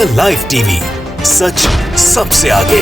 The live TV, सच सबसे आगे।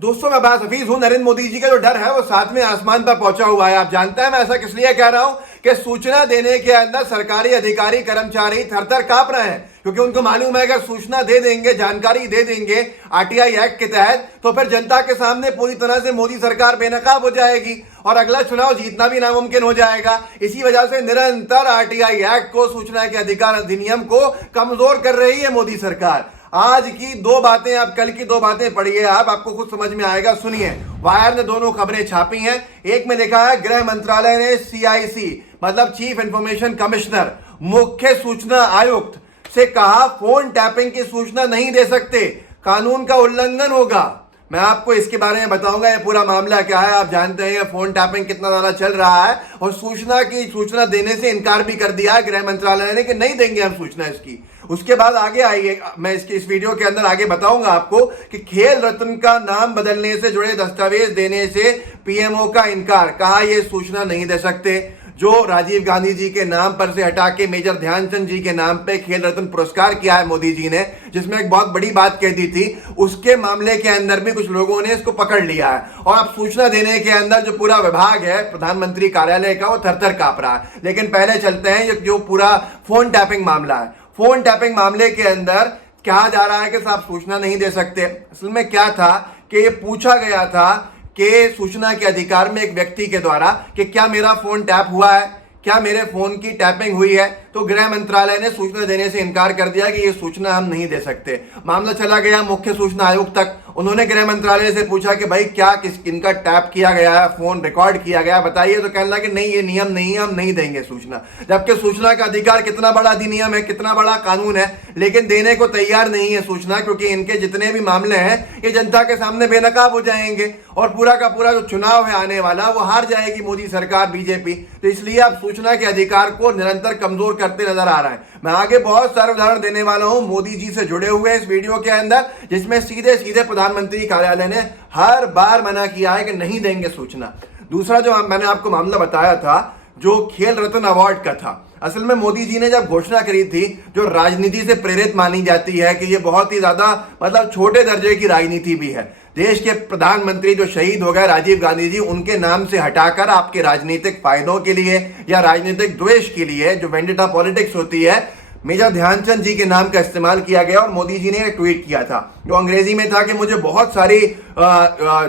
दोस्तों, मैं अब्बास हफीज हूं। नरेंद्र मोदी जी का जो डर है वो सातवें आसमान पर पहुंचा हुआ है। आप जानते हैं मैं ऐसा किस लिए कह रहा हूं कि सूचना देने के अंदर सरकारी अधिकारी कर्मचारी थर थर कांप रहे हैं, क्योंकि उनको मालूम है अगर सूचना दे देंगे, जानकारी दे देंगे आरटीआई एक्ट के तहत, तो फिर जनता के सामने पूरी तरह से मोदी सरकार बेनकाब हो जाएगी और अगला चुनाव जीतना भी नामुमकिन हो जाएगा। इसी वजह से निरंतर आरटीआई एक्ट को, सूचना के अधिकार अधिनियम को कमजोर कर रही है मोदी सरकार। आज की दो बातें, आप कल की दो बातें पढ़िए, आपको खुद समझ में आएगा। सुनिए, वायर ने दोनों खबरें छापी हैं। एक में लिखा है गृह मंत्रालय ने सीआईसी मतलब चीफ इंफॉर्मेशन कमिश्नर, मुख्य सूचना आयुक्त से कहा फोन टैपिंग की सूचना नहीं दे सकते, कानून का उल्लंघन होगा। मैं आपको इसके बारे में बताऊंगा ये पूरा मामला क्या है। आप जानते हैं फोन टैपिंग कितना ज्यादा चल रहा है और सूचना देने से इनकार भी कर दिया है गृह मंत्रालय ने कि नहीं देंगे हम सूचना इसकी। उसके बाद आगे आइए, मैं इस वीडियो के अंदर आगे बताऊंगा आपको कि खेल रत्न का नाम बदलने से जुड़े दस्तावेज देने से पीएमओ का इनकार, कहा यह सूचना नहीं दे सकते। जो राजीव गांधी जी के नाम पर से हटा के मेजर ध्यानचंद जी के नाम पे खेल रत्न पुरस्कार किया है मोदी जी ने, जिसमें एक बहुत बड़ी बात कह दी थी, उसके मामले के अंदर भी कुछ लोगों ने इसको पकड़ लिया है और अब सूचना देने के अंदर जो पूरा विभाग है प्रधानमंत्री कार्यालय का, वो थर थर कांप रहा है। लेकिन पहले चलते हैं जो पूरा फोन टैपिंग मामला है। फोन टैपिंग मामले के अंदर कहा जा रहा है कि साहब सूचना नहीं दे सकते। असल में क्या था कि ये पूछा गया था कि सूचना के अधिकार में एक व्यक्ति के द्वारा कि क्या मेरा फोन टैप हुआ है, क्या मेरे फोन की टैपिंग हुई है, तो गृह मंत्रालय ने सूचना देने से इनकार कर दिया कि ये सूचना हम नहीं दे सकते। मामला चला गया मुख्य सूचना आयुक्त तक। उन्होंने गृह मंत्रालय से पूछा कि भाई क्या किनका टैप किया गया है, फोन रिकॉर्ड किया गया, बताइए। तो कहने लगे नहीं, ये नियम नहीं है, हम नहीं देंगे सूचना। जबकि सूचना का अधिकार कितना बड़ा अधिनियम है, कितना बड़ा कानून है, लेकिन देने को तैयार नहीं है सूचना, क्योंकि इनके जितने भी मामले हैं ये जनता के सामने बेनकाब हो जाएंगे और पूरा का पूरा जो चुनाव है आने वाला वो हार जाएगी मोदी सरकार, बीजेपी। तो इसलिए आप सूचना के अधिकार को निरंतर कमजोर करते नजर आ रहा है। मैं आगे बहुत सारे उदाहरण देने वाला हूं मोदी जी से जुड़े हुए इस वीडियो के अंदर, जिसमें सीधे सीधे प्रधानमंत्री कार्यालय ने हर बार मना किया है कि नहीं देंगे सूचना। दूसरा जो मैंने आपको मामला बताया था जो खेल रत्न अवार्ड का था, असल में मोदी जी ने जब घोषणा करी थी, जो राजनीति से प्रेरित मानी जाती है कि ये बहुत ही ज्यादा मतलब छोटे दर्जे की राजनीति भी है। देश के प्रधानमंत्री जो शहीद हो गए राजीव गांधी जी, उनके नाम से हटाकर आपके राजनीतिक फायदों के लिए या राजनीतिक द्वेष के लिए जो वेंडेटा पॉलिटिक्स होती है, मेजर ध्यानचंद जी के नाम का इस्तेमाल किया गया और मोदी जी ने एक ट्वीट किया था जो अंग्रेजी में था कि मुझे बहुत सारी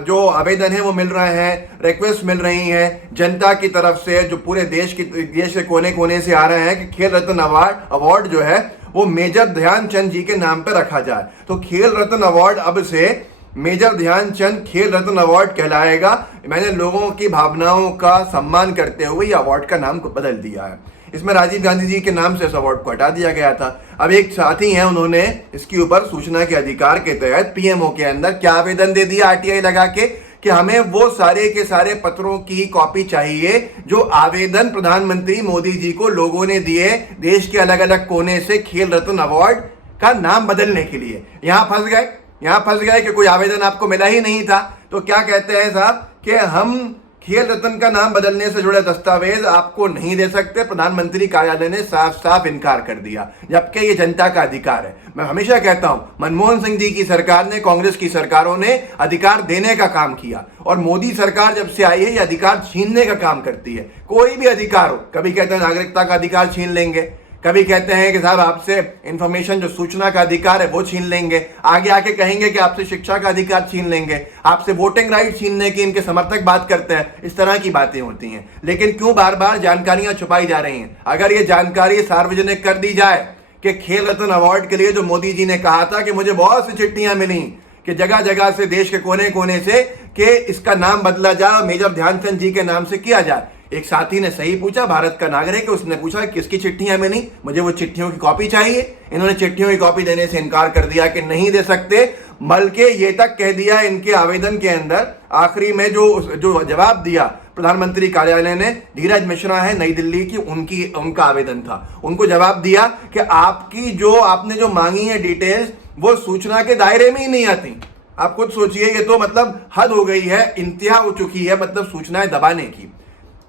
जो आवेदन है वो मिल रहे हैं, रिक्वेस्ट मिल रही हैं जनता की तरफ से, जो पूरे देश के कोने कोने से आ रहे हैं कि खेल रत्न अवार्ड जो है वो मेजर ध्यानचंद जी के नाम पर रखा जाए। तो खेल रत्न अवार्ड अब से मेजर ध्यानचंद खेल रत्न अवार्ड कहलाएगा। मैंने लोगों की भावनाओं का सम्मान करते हुए यह अवार्ड का नाम बदल दिया है। इसमें राजीव गांधी जी के नाम से इस अवार्ड को हटा दिया गया था। अब एक साथी हैं, उन्होंने इसके ऊपर सूचना के अधिकार के तहत पीएमओ के अंदर क्या आवेदन दे दिया आरटीआई लगा के कि हमें वो सारे के सारे पत्रों की कॉपी चाहिए जो आवेदन प्रधानमंत्री मोदी जी को लोगों ने दिए देश के अलग अलग कोने से खेल रत्न अवार्ड का नाम बदलने के लिए। यहां फंस गए कि कोई आवेदन आपको मिला ही नहीं था। तो क्या कहते हैं साहब कि हम खेल रत्न का नाम बदलने से जुड़े दस्तावेज आपको नहीं दे सकते। प्रधानमंत्री कार्यालय ने साफ साफ इनकार कर दिया, जबकि ये जनता का अधिकार है। मैं हमेशा कहता हूं मनमोहन सिंह जी की सरकार ने, कांग्रेस की सरकारों ने अधिकार देने का काम किया और मोदी सरकार जब से आई है ये अधिकार छीनने का काम करती है। कोई भी अधिकार हो, कभी कहते हैं नागरिकता का अधिकार छीन लेंगे, कभी कहते हैं कि साहब आपसे इंफॉर्मेशन जो सूचना का अधिकार है वो छीन लेंगे, आगे आके कहेंगे कि आपसे शिक्षा का अधिकार छीन लेंगे, आपसे वोटिंग राइट छीनने की इनके समर्थक बात करते हैं। इस तरह की बातें होती हैं। लेकिन क्यों बार बार जानकारियां छुपाई जा रही हैं? अगर ये जानकारी सार्वजनिक कर दी जाए कि खेल रत्न अवार्ड के लिए जो मोदी जी ने कहा था कि मुझे बहुत सी चिट्ठियां मिली कि जगह जगह से, देश के कोने कोने से, कि इसका नाम बदला जाए और मेजर ध्यानचंद जी के नाम से किया जाए। एक साथी ने सही पूछा, भारत का नागरिक है, उसने पूछा किसकी चिट्ठियां मिली, मुझे वो चिट्ठियों की कॉपी चाहिए। इन्होंने चिट्ठियों की कॉपी देने से इनकार कर दिया कि नहीं दे सकते, बल्कि ये तक कह दिया इनके आवेदन के अंदर आखिरी में जो जवाब दिया प्रधानमंत्री कार्यालय ने, धीरज मिश्रा है नई दिल्ली की, उनका आवेदन था। उनको जवाब दिया कि आपने जो मांगी है डिटेल्स वो सूचना के दायरे में ही नहीं आती। आप खुद सोचिए, ये तो मतलब हद हो गई है, इंतहा हो चुकी है मतलब सूचनाएं दबाने की।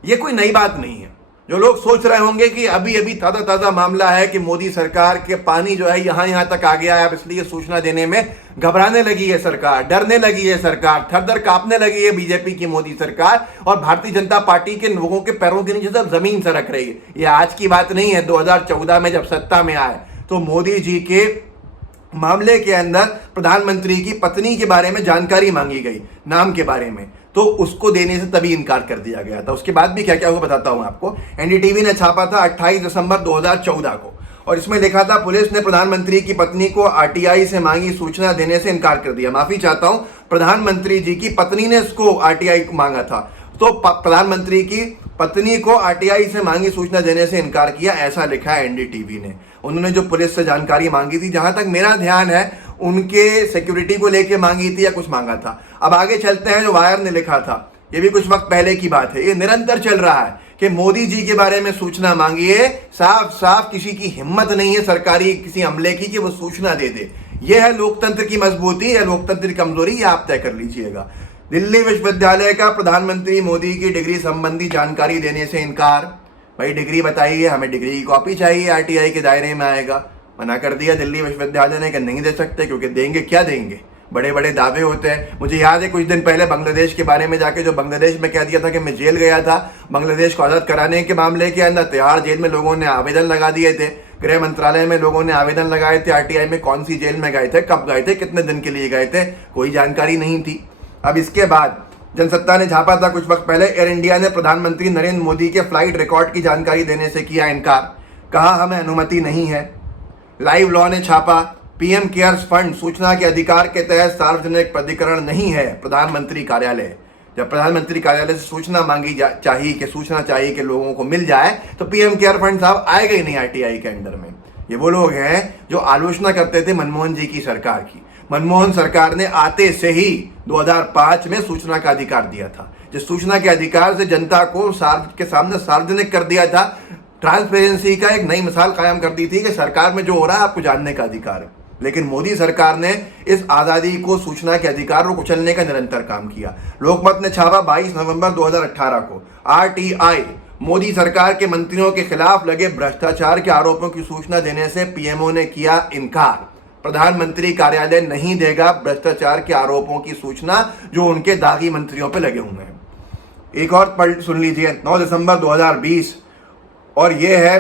ये कोई नई बात नहीं है। जो लोग सोच रहे होंगे कि अभी अभी ताज़ा ताज़ा मामला है कि मोदी सरकार के पानी जो है यहां तक आ गया है, अब इसलिए सूचना देने में घबराने लगी है सरकार, डरने लगी है सरकार, थर थर कांपने लगी है बीजेपी की मोदी सरकार, और भारतीय जनता पार्टी के लोगों के पैरों के नीचे सब जमीन सरक रही है। ये आज की बात नहीं है। 2014 में जब सत्ता में आए तो मोदी जी के मामले के अंदर प्रधानमंत्री की पत्नी के बारे में जानकारी मांगी गई, नाम के बारे में, तो उसको देने से तभी इनकार कर दिया गया था। उसके बाद भी क्या क्या हुआ बताता हूं आपको। एनडीटीवी ने छापा था 28 दिसंबर 2014 को, और इसमें लिखा था पुलिस ने प्रधानमंत्री की पत्नी को आरटीआई से मांगी सूचना देने से इनकार कर दिया। माफी चाहता हूं, प्रधानमंत्री जी की पत्नी ने इसको आरटीआई को मांगा था, तो प्रधानमंत्री की पत्नी को आरटीआई से मांगी सूचना देने से इनकार किया, ऐसा लिखा है एनडीटीवी ने। उन्होंने जो पुलिस से जानकारी मांगी थी, जहां तक मेरा ध्यान है, उनके सिक्योरिटी को लेके मांगी थी या कुछ मांगा था। अब आगे चलते हैं, जो वायर ने लिखा था, ये भी कुछ वक्त पहले की बात है, ये निरंतर चल रहा है कि मोदी जी के बारे में सूचना मांगी है। साफ साफ किसी की हिम्मत नहीं है सरकारी किसी अमले की कि वो सूचना दे दे। यह है लोकतंत्र की मजबूती या लोकतंत्र की कमजोरी, ये आप तय कर लीजिएगा। दिल्ली विश्वविद्यालय का प्रधानमंत्री मोदी की डिग्री संबंधी जानकारी देने से इनकार। भाई डिग्री बताइए, हमें डिग्री की कॉपी चाहिए, आरटीआई के दायरे में आएगा। मना कर दिया दिल्ली विश्वविद्यालय ने कि नहीं दे सकते, क्योंकि देंगे क्या देंगे, बड़े बड़े दावे होते हैं। मुझे याद है कुछ दिन पहले बांग्लादेश के बारे में जाके जो बांग्लादेश में कह दिया था कि मैं जेल गया था, बांग्लादेश को आज़ाद कराने के मामले के अंदर तिहाड़ जेल में लोगों ने आवेदन लगा दिए थे, गृह मंत्रालय में लोगों ने आवेदन लगाए थे, आरटीआई में कौन सी जेल में गए थे, कब गए थे, कितने दिन के लिए गए थे, कोई जानकारी नहीं थी। अब इसके बाद जनसत्ता ने छापा था कुछ वक्त पहले, एयर इंडिया ने प्रधानमंत्री नरेंद्र मोदी के फ्लाइट रिकॉर्ड की जानकारी देने से किया इनकार, कहा हमें अनुमति नहीं है। लाइव लॉ ने छापा, पीएम केयर्स फंड सूचना के अधिकार के तहत सार्वजनिक प्राधिकरण नहीं है प्रधानमंत्री कार्यालय। जब प्रधानमंत्री कार्यालय से सूचना मांगी चाहिए कि सूचना चाहिए कि लोगों को मिल जाए, तो पीएम केयर फंड साहब आएगा ही नहीं आरटीआई के अंडर में। ये वो लोग हैं जो आलोचना करते थे मनमोहन जी की सरकार की। मनमोहन सरकार ने आते से ही 2005 में सूचना का अधिकार दिया था, जिस सूचना के अधिकार से जनता को के सामने सार्वजनिक कर दिया था, ट्रांसपेरेंसी का एक नई मिसाल कायम कर दी थी कि सरकार में जो हो रहा है आपको जानने का अधिकार है। लेकिन मोदी सरकार ने इस आज़ादी को, सूचना के अधिकार को कुचलने का निरंतर काम किया। लोकमत ने छापा 22 नवंबर 2018 को, आरटीआई मोदी सरकार के मंत्रियों के खिलाफ लगे भ्रष्टाचार के आरोपों की सूचना देने से पीएमओ ने किया इनकार। प्रधानमंत्री कार्यालय नहीं देगा भ्रष्टाचार के आरोपों की सूचना जो उनके दागी मंत्रियों पर लगे हुए हैं। एक और पलट सुन लीजिए, 9 दिसंबर 2020, और यह है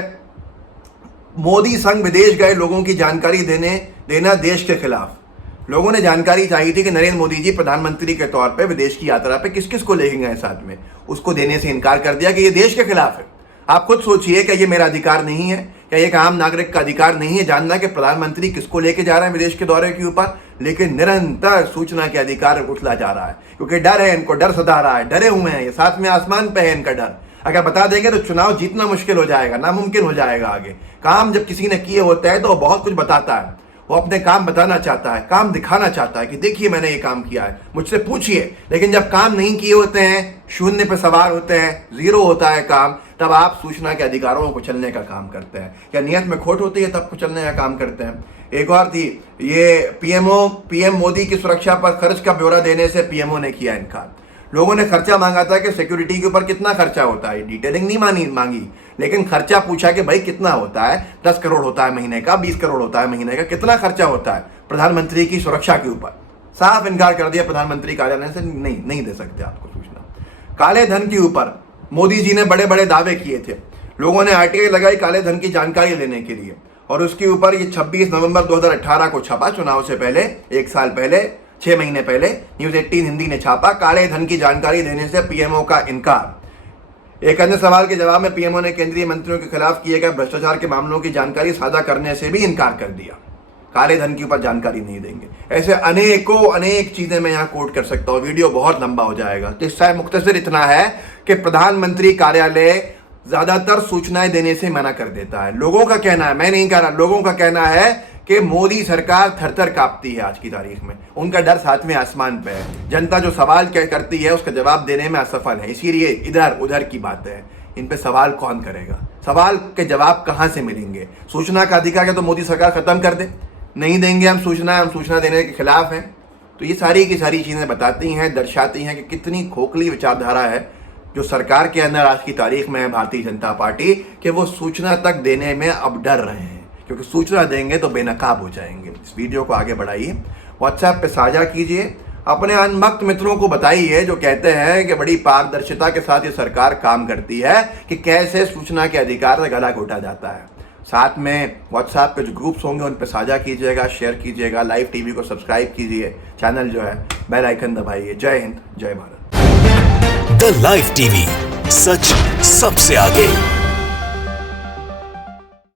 मोदी संग विदेश गए लोगों की जानकारी देना देश के खिलाफ। लोगों ने जानकारी चाहिए थी कि नरेंद्र मोदी जी प्रधानमंत्री के तौर पे विदेश की यात्रा पे किस किस को लेके गए साथ में, उसको देने से इनकार कर दिया कि ये देश के खिलाफ है। आप खुद सोचिए, क्या ये मेरा अधिकार नहीं है, क्या एक आम नागरिक का अधिकार नहीं है जानना कि प्रधानमंत्री किसको लेके जा रहे हैं विदेश के दौरे के ऊपर? लेकिन निरंतर सूचना के अधिकार उछला जा रहा है, क्योंकि डर है, इनको डर सता रहा है, डरे हुए हैं ये, साथ में आसमान पे है इनका डर। अगर बता देंगे तो चुनाव जीतना मुश्किल हो जाएगा, नामुमकिन हो जाएगा। आगे काम जब किसी ने किए होते हैं तो वो बहुत कुछ बताता है, वो अपने काम बताना चाहता है, काम दिखाना चाहता है कि देखिए मैंने ये काम किया है, मुझसे पूछिए। लेकिन जब काम नहीं किए होते हैं, शून्य पे सवार होते हैं, जीरो होता है काम, तब आप सूचना के अधिकारों को कुचलने का काम करते हैं। क्या नियत में खोट होती है तब कुचलने का काम करते हैं। एक और थी ये पीएम मोदी की सुरक्षा पर खर्च का ब्यौरा देने से पीएमओ ने किया इनकार। लोगों ने खर्चा मांगा था कि सिक्योरिटी के ऊपर कितना खर्चा होता है, डिटेलिंग नहीं मांगी, लेकिन खर्चा पूछा कि भाई कितना होता है, 10 करोड़ होता है महीने का, 20 करोड़ होता है महीने का, कितना खर्चा होता है प्रधानमंत्री की सुरक्षा के ऊपर? साफ इनकार कर दिया प्रधानमंत्री कार्यालय से, नहीं दे सकते आपको सूचना। काले धन के ऊपर मोदी जी ने बड़े बड़े दावे किए थे, लोगों ने आरटीआई लगाई काले धन की जानकारी लेने के लिए, और उसके ऊपर ये 26 नवंबर 2018 को छपा, चुनाव से पहले 1 साल पहले, 6 महीने पहले न्यूज 18 हिंदी ने छापा, काले धन की जानकारी देने से पीएमओ का इनकार। एक अन्य सवाल के जवाब में पीएमओ ने केंद्रीय मंत्रियों के खिलाफ किए गए भ्रष्टाचार के मामलों की जानकारी साझा करने से भी इनकार कर दिया। काले धन के ऊपर जानकारी नहीं देंगे। ऐसे अनेक चीजें मैं यहाँ कोट कर सकता हूँ, वीडियो बहुत लंबा हो जाएगा। किस्सा मुख्तसर इतना है कि प्रधानमंत्री कार्यालय ज्यादातर सूचनाएं देने से मना कर देता है। लोगों का कहना है, मैं नहीं कह रहा, लोगों का कहना है कि मोदी सरकार थर-थर कांपती है आज की तारीख में, उनका डर सातवें आसमान पे है। जनता जो सवाल क्या करती है उसका जवाब देने में असफल है, इसीलिए इधर उधर की बात है। इन पे सवाल कौन करेगा? सवाल के जवाब कहां से मिलेंगे? सूचना का अधिकार तो मोदी सरकार खत्म कर दे, नहीं देंगे हम सूचना देने के खिलाफ हैं। तो ये सारी की सारी चीजें बताती हैं, दर्शाती हैं कि कितनी खोखली विचारधारा है जो सरकार के अंदर आज की तारीख में है भारतीय जनता पार्टी, कि वो सूचना तक देने में अब डर रहे हैं, क्योंकि सूचना देंगे तो बेनकाब हो जाएंगे। इस वीडियो को आगे बढ़ाइए, व्हाट्सएप पे साझा कीजिए, अपने अनभक्त मित्रों को बताइए जो कहते हैं कि बड़ी पारदर्शिता के साथ ये सरकार काम करती है कि कैसे सूचना के अधिकार से गला घोटा जाता है। साथ में व्हाट्सएप पे जो ग्रुप्स होंगे उन पे साझा कीजिएगा, शेयर कीजिएगा, लाइव टीवी को सब्सक्राइब कीजिए, चैनल जो है बेल आइकन दबाइए। जय हिंद, जय भारत। द लाइव टीवी, सच सबसे आगे।